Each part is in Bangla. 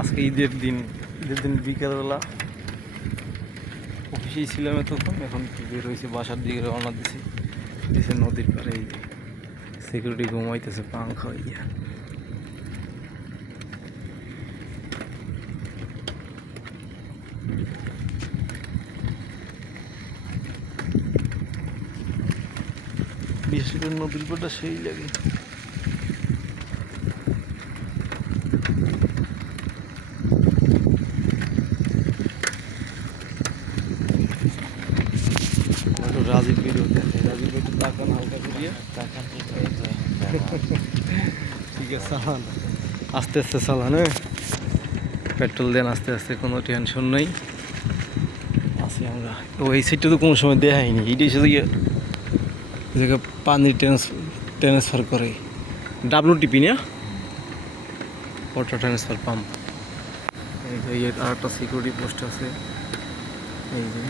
আজকে ঈদের দিন বিকেলবেলা অফিসেই ছিলাম তখন, এখন বের হয়েছে বাসার দিকে রওনা দিছে নদীর পাড়ে। এই সিকিউরিটি ঘুমাইতেছে পাংখা ইয়া। বিশেষ করে নদীর পাড়টা সেই লাগে। রাজীব ভিডিও দেখে, রাজীব ভিডিও তাকান হালকা করিয়ে তাকান। ঠিক আছে চালান, আস্তে আস্তে চালান, পেট্রোল দেন আস্তে আস্তে, কোনো টেনশন নেই। আছি আমরা। তো এই সাইডটা তো কোনো সময় দেখায়নি, এইটা এসে জায়গায় পানির ট্রান্সফার করে WTP না, ওয়াটার ট্রান্সফার পাম্প। এই যে আর একটা সিকিউরিটি পোস্ট আছে। এই যে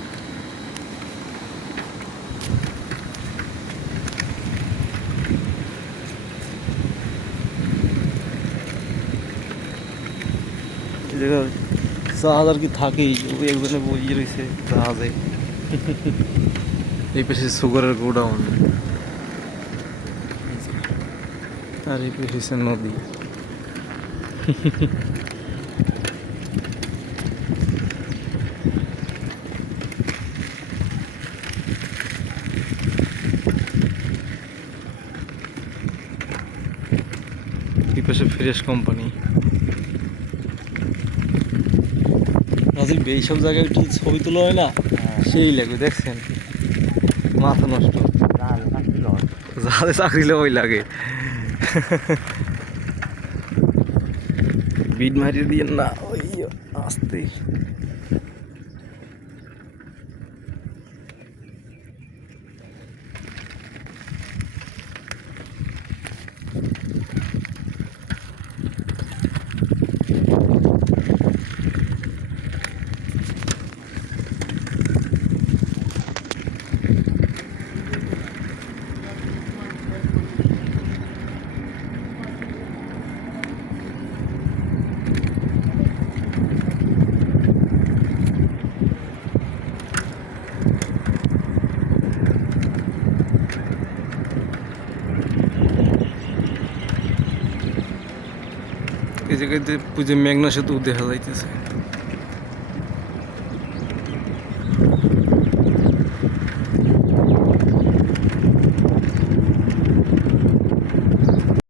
জাহাজ আর কি থাকেই, একজনে বইয়ে রয়েছে জাহাজে। এই পাশে সুগারের গোডাউন, আর এই পাশে নদী। এই পাশে ফ্রেশ কোম্পানি। রাজীব এইসব জায়গায় একটু ছবি তোলা হয় না, সেই লাগবে, দেখছেন মাথা নষ্ট। যাদের চাকরি ওই লাগে। বিট মারিয়ে দিয়ে না, ওই আসতে। এই জায়গাতে পুজো মেঘনা সেতু দেখা যাইতেছে।